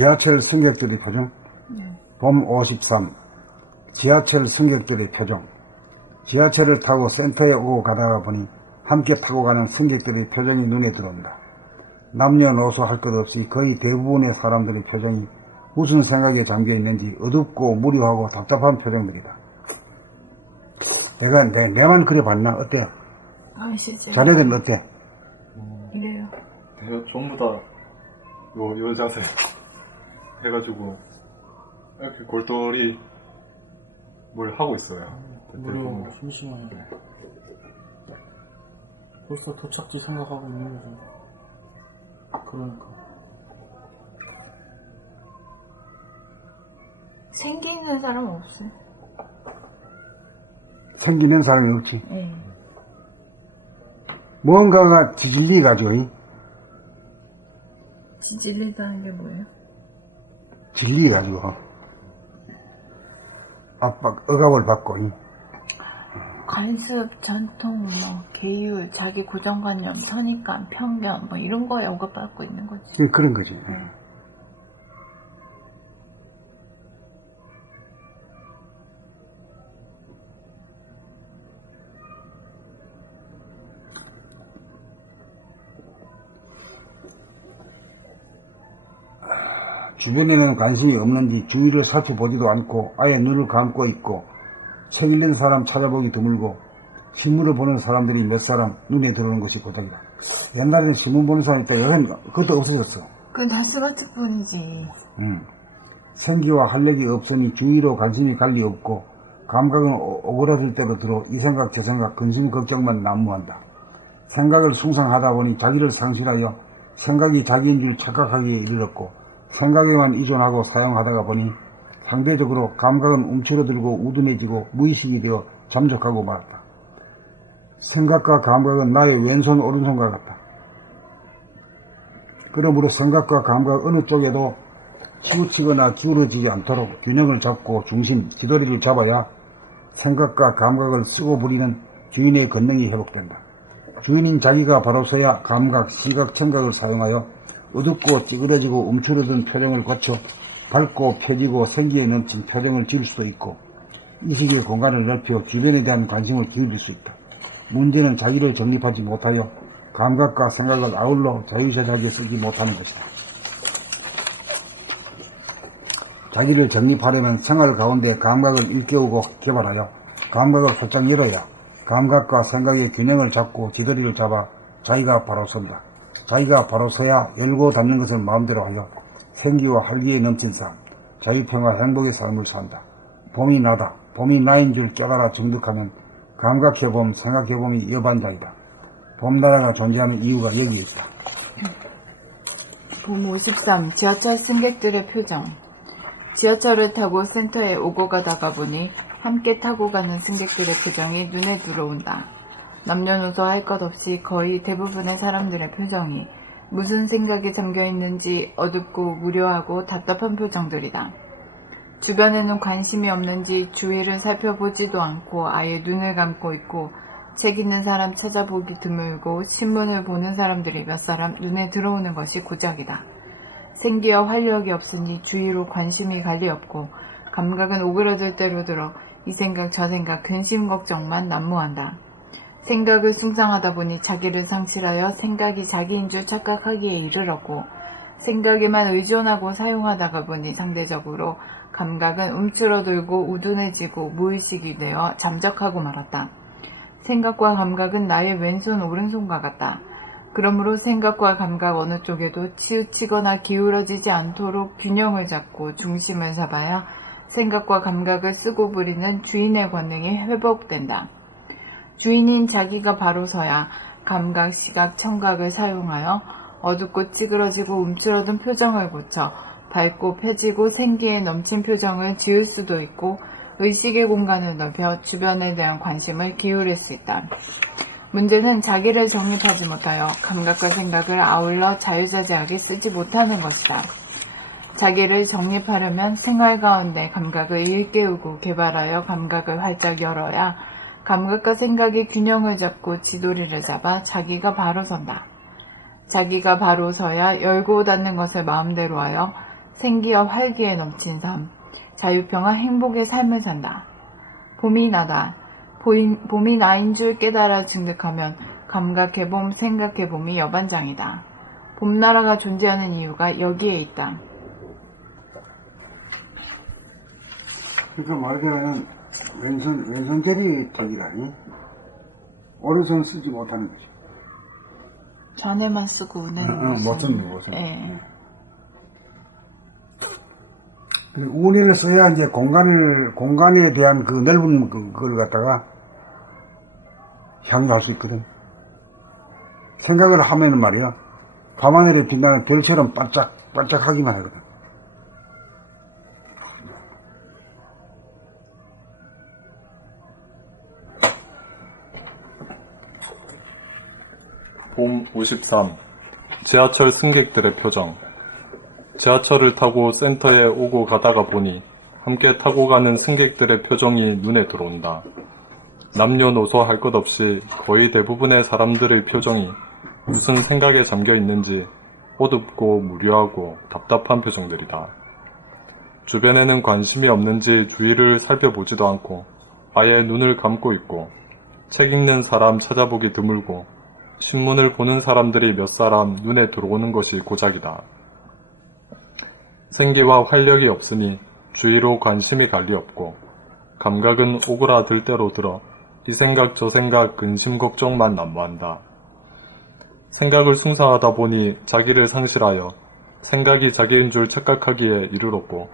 지하철 승객들의 표정. 네. 봄 53. 지하철 승객들의 표정. 지하철을 타고 센터에 오고 가다가 보니 함께 타고 가는 승객들의 표정이 눈에 들어온다. 남녀노소 할 것 없이 거의 대부분의 사람들의 표정이 무슨 생각에 잠겨 있는지 어둡고 무료하고 답답한 표정들이다. 내만 그려봤나? 어때? 아, 실제. 자네들은 어때? 이래요. 전부 다 요 자세 해가지고 이렇게 골똘히 뭘 하고 있어요. 무려 심심하네. 벌써 도착지 생각하고 있는 거죠. 그러니까. 생기는 사람 없어요. 생기는 사람이 없지. 네. 무언가가 지질리 가지고 지질리다는 게 뭐예요? 진리 가지고 압박, 억압을 받고 관습, 전통, 계율, 자기 고정관념, 선입관, 편견 이런 거에 억압받고 있는 거지. 그런 거지. 주변에는 관심이 없는지 주위를 살펴보지도 않고 아예 눈을 감고 있고 책 읽는 사람 찾아보기 드물고 신문을 보는 사람들이 몇 사람 눈에 들어오는 것이 고작이다. 옛날에는 신문 보는 사람 있다. 요새는 그것도 없어졌어. 그건 다 스마트폰이지. 생기와 활력이 없으니 주위로 관심이 갈 리 없고 감각은 오그라들 대로 들어 이 생각 저 생각 근심 걱정만 난무한다. 생각을 숭상하다 보니 자기를 상실하여 생각이 자기인 줄 착각하기에 이르렀고 생각에만 의존하고 사용하다가 보니 상대적으로 감각은 움츠러들고 우둔해지고 무의식이 되어 잠적하고 말았다. 생각과 감각은 나의 왼손 오른손과 같다. 그러므로 생각과 감각 어느 쪽에도 치우치거나 기울어지지 않도록 균형을 잡고 중심, 지도리를 잡아야 생각과 감각을 쓰고 부리는 주인의 권능이 회복된다. 주인인 자기가 바로 서야 감각, 시각, 청각을 사용하여 어둡고 찌그러지고 움츠러든 표정을 거쳐 밝고 펴지고 생기에 넘친 표정을 지을 수도 있고 의식의 공간을 넓혀 주변에 대한 관심을 기울일 수 있다. 문제는 자기를 정립하지 못하여 감각과 생각을 아울러 자유자재하게 쓰지 못하는 것이다. 자기를 정립하려면 생활 가운데 감각을 일깨우고 개발하여 감각을 활짝 열어야 감각과 생각의 균형을 잡고 지도리를 잡아 자기가 바로 선다. 자기가 바로 서야 열고 닫는 것을 마음대로 하여 생기와 활기에 넘친 삶, 자유평화 행복의 삶을 산다. 봄이 나다. 봄이 나인 줄 깨달아 정득하면 감각해봄, 생각해봄이 여반자이다. 봄나라가 존재하는 이유가 여기에 있다. 봄 53. 지하철 승객들의 표정. 지하철을 타고 센터에 오고 가다가 보니 함께 타고 가는 승객들의 표정이 눈에 들어온다. 남녀노소 할 것 없이 거의 대부분의 사람들의 표정이 무슨 생각에 잠겨 있는지 어둡고 무료하고 답답한 표정들이다. 주변에는 관심이 없는지 주위를 살펴보지도 않고 아예 눈을 감고 있고 책 읽는 사람 찾아보기 드물고 신문을 보는 사람들이 몇 사람 눈에 들어오는 것이 고작이다. 생기와 활력이 없으니 주위로 관심이 갈 리 없고 감각은 오그라들 대로 들어 이 생각 저 생각 근심 걱정만 난무한다. 생각을 숭상하다 보니 자기를 상실하여 생각이 자기인 줄 착각하기에 이르렀고 생각에만 의존하고 사용하다가 보니 상대적으로 감각은 움츠러들고 우둔해지고 무의식이 되어 잠적하고 말았다. 생각과 감각은 나의 왼손 오른손과 같다. 그러므로 생각과 감각 어느 쪽에도 치우치거나 기울어지지 않도록 균형을 잡고 중심을 잡아야 생각과 감각을 쓰고 부리는 주인의 권능이 회복된다. 주인인 자기가 바로 서야 감각, 시각, 청각을 사용하여 어둡고 찌그러지고 움츠러든 표정을 고쳐 밝고 펴지고 생기에 넘친 표정을 지을 수도 있고 의식의 공간을 넓혀 주변에 대한 관심을 기울일 수 있다. 문제는 자기를 정립하지 못하여 감각과 생각을 아울러 자유자재하게 쓰지 못하는 것이다. 자기를 정립하려면 생활 가운데 감각을 일깨우고 개발하여 감각을 활짝 열어야 감각과 생각이 균형을 잡고 지도리를 잡아 자기가 바로 선다. 자기가 바로 서야 열고 닫는 것을 마음대로 하여 생기와 활기에 넘친 삶, 자유평화 행복의 삶을 산다. 봄이 나다. 봄이 나인 줄 깨달아 증득하면 감각해봄, 생각해봄이 여반장이다. 봄나라가 존재하는 이유가 여기에 있다. 그러니까 말하자면 왼손잡이 덕이라니. 오른손 쓰지 못하는 거지. 좌뇌만 쓰고 우뇌는 못 쓰는 거죠. 예. 운을 써야 이제 공간에 대한 그 넓은 그걸 갖다가 향유할 수 있거든. 생각을 하면은 말이야, 밤하늘에 빛나는 별처럼 반짝하기만 하거든. 봄 53. 지하철 승객들의 표정. 지하철을 타고 센터에 오고 가다가 보니 함께 타고 가는 승객들의 표정이 눈에 들어온다. 남녀노소 할 것 없이 거의 대부분의 사람들의 표정이 무슨 생각에 잠겨 있는지 어둡고 무료하고 답답한 표정들이다. 주변에는 관심이 없는지 주위를 살펴보지도 않고 아예 눈을 감고 있고 책 읽는 사람 찾아보기 드물고 신문을 보는 사람들이 몇 사람 눈에 들어오는 것이 고작이다. 생기와 활력이 없으니 주위로 관심이 갈 리 없고 감각은 오그라들 대로 들어 이 생각 저 생각 근심 걱정만 난무한다. 생각을 숭상하다 보니 자기를 상실하여 생각이 자기인 줄 착각하기에 이르렀고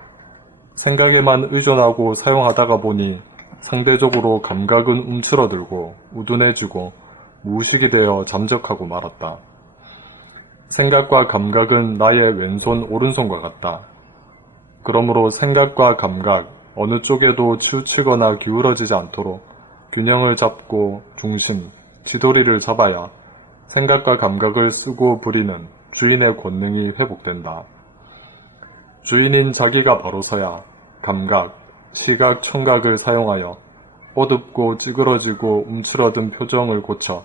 생각에만 의존하고 사용하다가 보니 상대적으로 감각은 움츠러들고 우둔해지고 무의식이 되어 잠적하고 말았다. 생각과 감각은 나의 왼손 오른손과 같다. 그러므로 생각과 감각 어느 쪽에도 치우치거나 기울어지지 않도록 균형을 잡고 중심, 지도리를 잡아야 생각과 감각을 쓰고 부리는 주인의 권능이 회복된다. 주인인 자기가 바로 서야 감각, 시각, 청각을 사용하여 어둡고 찌그러지고 움츠러든 표정을 고쳐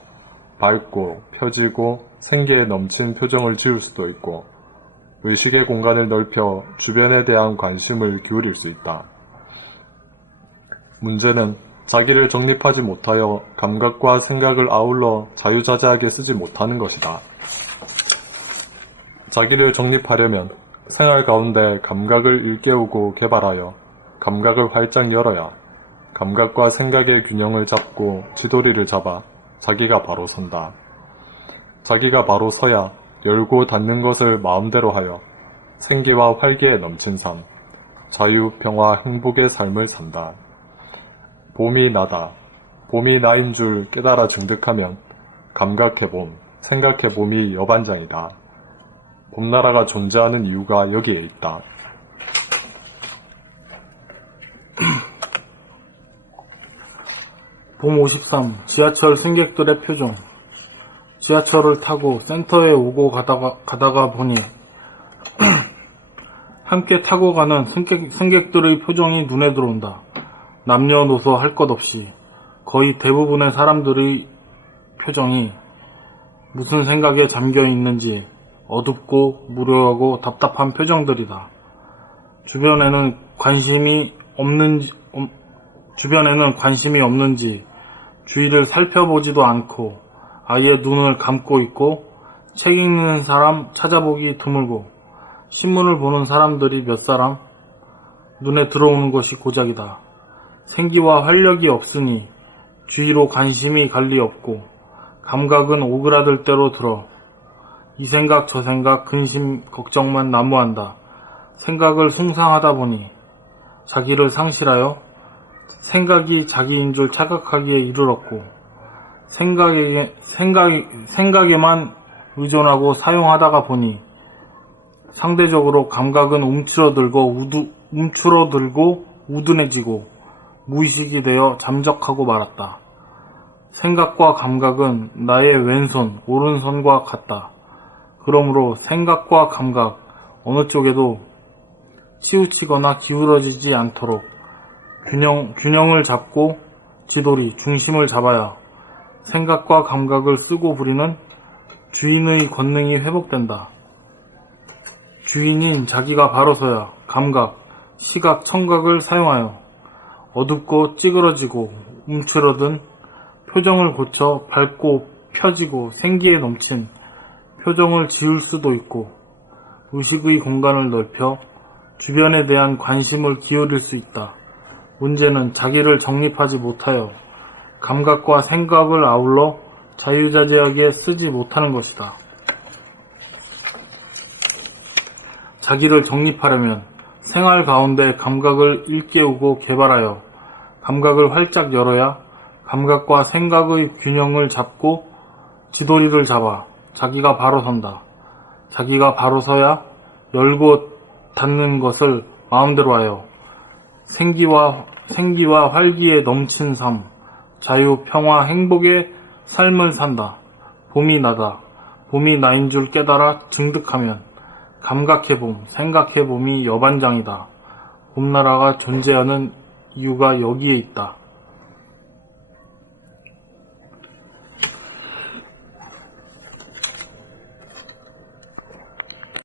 밝고 펴지고 생기에 넘친 표정을 지을 수도 있고 의식의 공간을 넓혀 주변에 대한 관심을 기울일 수 있다. 문제는 자기를 정립하지 못하여 감각과 생각을 아울러 자유자재하게 쓰지 못하는 것이다. 자기를 정립하려면 생활 가운데 감각을 일깨우고 개발하여 감각을 활짝 열어야 감각과 생각의 균형을 잡고 지도리를 잡아 자기가 바로 선다. 자기가 바로 서야 열고 닫는 것을 마음대로 하여 생기와 활기에 넘친 삶, 자유, 평화, 행복의 삶을 산다. 봄이 나다. 봄이 나인 줄 깨달아 증득하면 감각해봄, 생각해봄이 여반장이다. 봄나라가 존재하는 이유가 여기에 있다. 봄 53. 지하철 승객들의 표정. 지하철을 타고 센터에 오고 가다가 보니 함께 타고 가는 승객들의 표정이 눈에 들어온다. 남녀노소 할 것 없이 거의 대부분의 사람들의 표정이 무슨 생각에 잠겨 있는지 어둡고 무료하고 답답한 표정들이다. 주변에는 관심이 없는지 주위를 살펴보지도 않고 아예 눈을 감고 있고 책 읽는 사람 찾아보기 드물고 신문을 보는 사람들이 몇 사람 눈에 들어오는 것이 고작이다. 생기와 활력이 없으니 주위로 관심이 갈 리 없고 감각은 오그라들 대로 들어 이 생각 저 생각 근심 걱정만 난무한다. 생각을 숭상하다 보니 자기를 상실하여 생각이 자기인 줄 착각하기에 이르렀고 생각에만 의존하고 사용하다가 보니 상대적으로 감각은 움츠러들고 우둔해지고 무의식이 되어 잠적하고 말았다. 생각과 감각은 나의 왼손, 오른손과 같다. 그러므로 생각과 감각 어느 쪽에도 치우치거나 기울어지지 않도록 균형을 잡고 지도리, 중심을 잡아야 생각과 감각을 쓰고 부리는 주인의 권능이 회복된다. 주인인 자기가 바로서야 감각, 시각, 청각을 사용하여 어둡고 찌그러지고 움츠러든 표정을 고쳐 밝고 펴지고 생기에 넘친 표정을 지을 수도 있고 의식의 공간을 넓혀 주변에 대한 관심을 기울일 수 있다. 문제는 자기를 정립하지 못하여 감각과 생각을 아울러 자유자재하게 쓰지 못하는 것이다. 자기를 정립하려면 생활 가운데 감각을 일깨우고 개발하여 감각을 활짝 열어야 감각과 생각의 균형을 잡고 지도리를 잡아 자기가 바로 선다. 자기가 바로 서야 열고 닫는 것을 마음대로 하여 생기와 활기에 넘친 삶, 자유, 평화, 행복의 삶을 산다. 봄이 나다. 봄이 나인 줄 깨달아 증득하면 감각해봄, 생각해봄이 여반장이다. 봄나라가 존재하는 이유가 여기에 있다.